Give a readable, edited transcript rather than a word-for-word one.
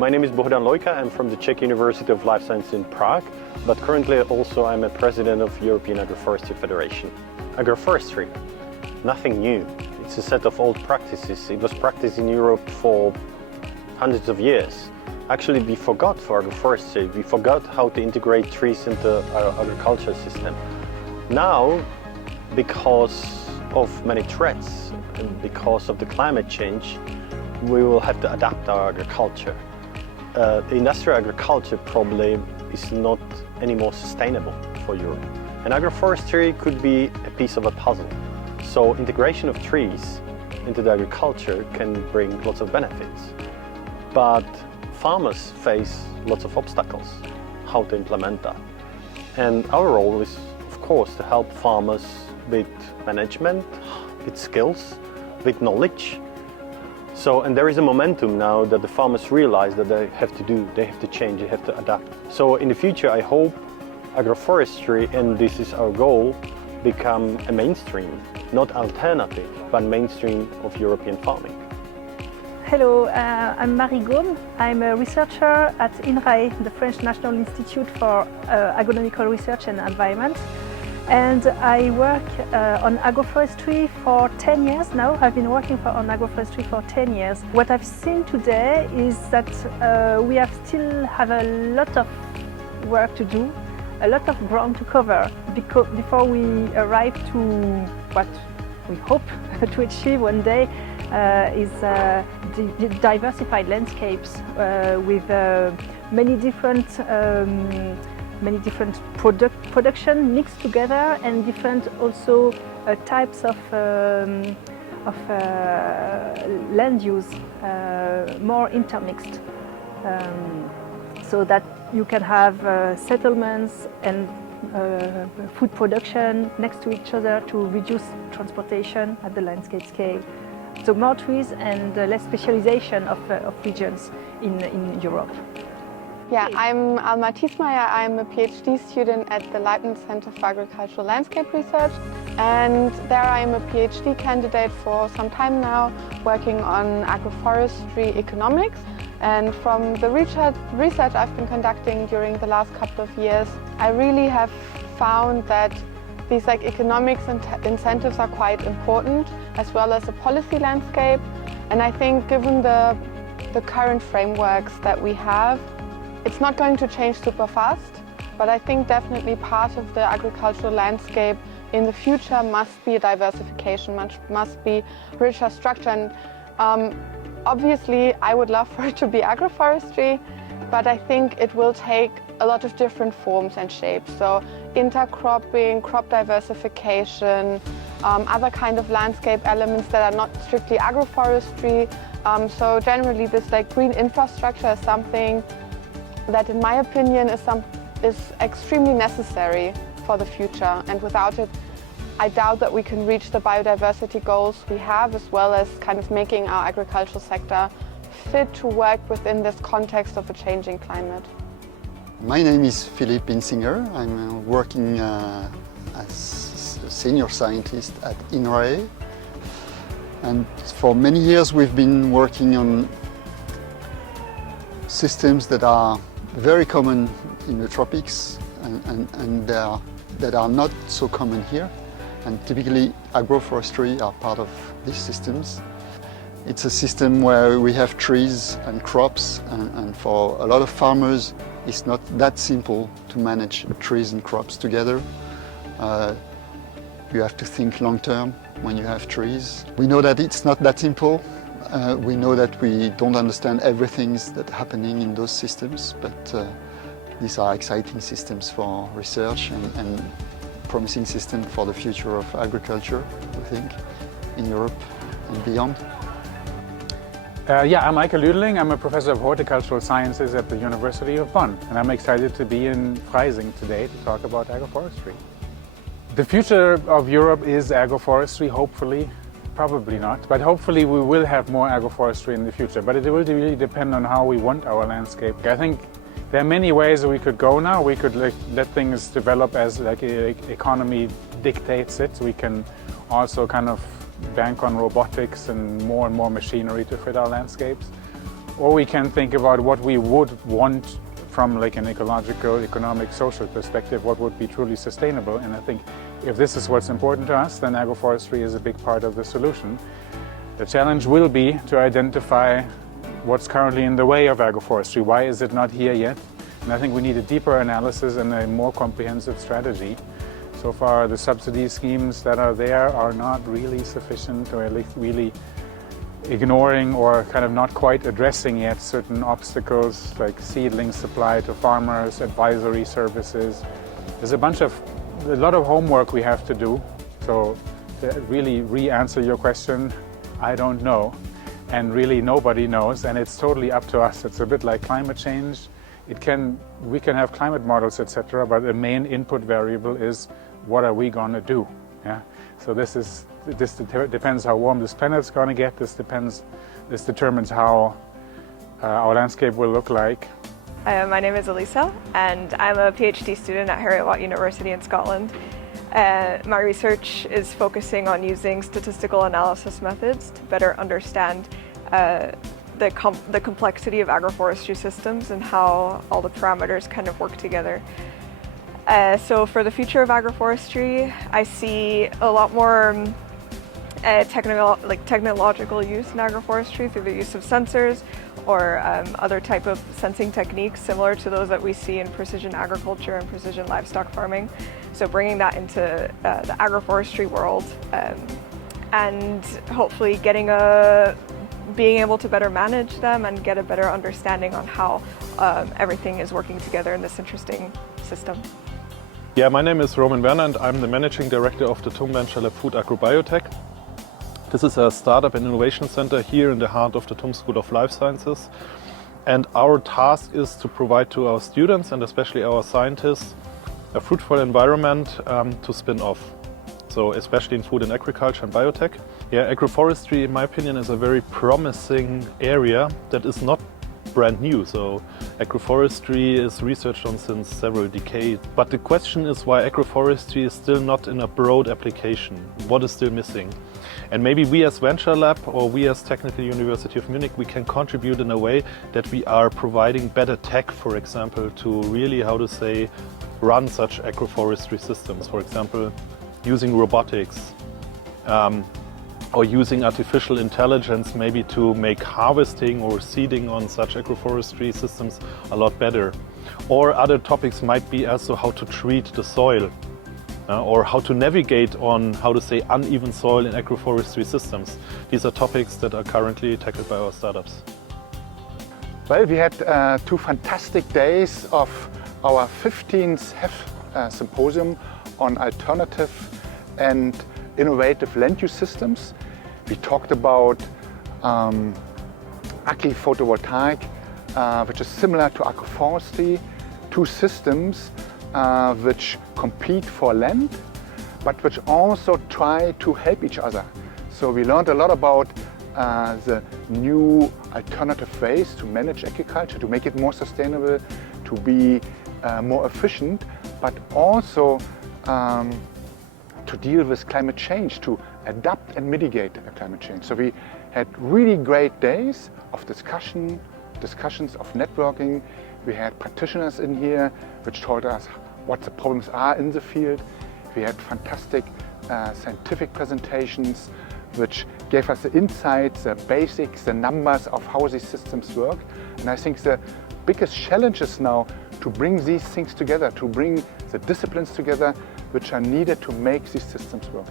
My name is Bohdan Lojka. I'm from the Czech University of Life Science in Prague, but currently also I'm a president of European Agroforestry Federation. Agroforestry, nothing new. It's a set of old practices. It was practiced in Europe for hundreds of years. Actually, we forgot for agroforestry. We forgot how to integrate trees into our agriculture system. Now, because of many threats and because of the climate change, we will have to adapt our agriculture. The industrial agriculture probably is not any more sustainable for Europe. And agroforestry could be a piece of a puzzle. So integration of trees into the agriculture can bring lots of benefits. But farmers face lots of obstacles, how to implement that. And our role is, of course, to help farmers with management, with skills, with knowledge. And there is a momentum now that the farmers realize that they have to change, they have to adapt. So in the future, I hope agroforestry, and this is our goal, become a mainstream, not alternative, but mainstream of European farming. Hello, I'm Marie Gaume. I'm a researcher at INRAE, the French National Institute for Agronomical Research and Environment. And I work on agroforestry for 10 years now. I've been working on agroforestry for 10 years. What I've seen today is that we still have a lot of work to do, a lot of ground to cover before we arrive to what we hope to achieve one day is diversified landscapes with many different production mixed together and different also types of land use, more intermixed, so that you can have settlements and food production next to each other to reduce transportation at the landscape scale. So more trees and less specialization of regions in Europe. Yeah, I'm Alma Thiesmeier. I'm a PhD student at the Leibniz Center for Agricultural Landscape Research, and there I am a PhD candidate for some time now, working on agroforestry economics. And from the research I've been conducting during the last couple of years, I really have found that these economics and incentives are quite important, as well as a policy landscape. And I think given the current frameworks that we have, it's not going to change super fast, but I think definitely part of the agricultural landscape in the future must be a diversification, must be richer structure. And obviously, I would love for it to be agroforestry, but I think it will take a lot of different forms and shapes. So intercropping, crop diversification, other kind of landscape elements that are not strictly agroforestry. So generally, this green infrastructure is something that, in my opinion, is extremely necessary for the future. And without it, I doubt that we can reach the biodiversity goals we have, as well as kind of making our agricultural sector fit to work within this context of a changing climate. My name is Philippe Insinger. I'm working as a senior scientist at INRAE. And for many years we've been working on systems that are very common in the tropics and that are not so common here. And typically agroforestry are part of these systems. It's a system where we have trees and crops, and for a lot of farmers it's not that simple to manage trees and crops together. You have to think long term when you have trees. We know that it's not that simple. We know that we don't understand everything that's happening in those systems, but these are exciting systems for research and promising system for the future of agriculture, I think, in Europe and beyond. I'm Michael Lüdeling. I'm a professor of horticultural sciences at the University of Bonn, and I'm excited to be in Freising today to talk about agroforestry. The future of Europe is agroforestry, hopefully. Probably not, but hopefully we will have more agroforestry in the future. But it will really depend on how we want our landscape. I think there are many ways we could go now. We could let things develop as economy dictates it. We can also kind of bank on robotics and more machinery to fit our landscapes. or we can think about what we would want from like an ecological, economic, social perspective, what would be truly sustainable. And I think if this is what's important to us, then agroforestry is a big part of the solution. The challenge will be to identify what's currently in the way of agroforestry. Why is it not here yet? And I think we need a deeper analysis and a more comprehensive strategy. So far, the subsidy schemes that are there are not really sufficient, or at least really ignoring or kind of not quite addressing yet certain obstacles like seedling supply to farmers, advisory services. There's a lot of homework we have to do. So to really re-answer your question, I don't know. And really nobody knows, and it's totally up to us. It's a bit like climate change. We can have climate models, etc., but the main input variable is what are we going to do? Yeah. So this depends how warm this planet's going to get. This determines how our landscape will look like. My name is Elisa, and I'm a PhD student at Heriot-Watt University in Scotland. My research is focusing on using statistical analysis methods to better understand the complexity of agroforestry systems and how all the parameters kind of work together. So for the future of agroforestry, I see a lot more technological use in agroforestry through the use of sensors or other type of sensing techniques similar to those that we see in precision agriculture and precision livestock farming. So bringing that into the agroforestry world and hopefully being able to better manage them and get a better understanding on how everything is working together in this interesting system. Yeah, my name is Roman Werner and I'm the Managing Director of the TUM Venture Lab Food Agrobiotech. This is a startup and innovation center here in the heart of the TUM School of Life Sciences. And our task is to provide to our students and especially our scientists a fruitful environment to spin off. So especially in food and agriculture and biotech. Yeah, agroforestry, in my opinion, is a very promising area that is not brand new. So agroforestry is researched on since several decades. But the question is why agroforestry is still not in a broad application. What is still missing? And maybe we as Venture Lab or we as Technical University of Munich, we can contribute in a way that we are providing better tech, for example, to really, run such agroforestry systems. For example, using robotics or using artificial intelligence maybe to make harvesting or seeding on such agroforestry systems a lot better. Or other topics might be also how to treat the soil or how to navigate on, uneven soil in agroforestry systems. These are topics that are currently tackled by our startups. Well, we had 2 fantastic days of our 15th HEF Symposium on alternative and innovative land use systems. We talked about agri-photovoltaic, which is similar to agroforestry, 2 systems which compete for land, but which also try to help each other. So we learned a lot about the new alternative ways to manage agriculture, to make it more sustainable, to be more efficient, but also to deal with climate change, to adapt and mitigate climate change. So we had really great days of discussions, of networking. We had practitioners in here which told us what the problems are in the field. We had fantastic scientific presentations which gave us the insights, the basics, the numbers of how these systems work. And I think the biggest challenge is now to bring these things together, to bring the disciplines together which are needed to make these systems work.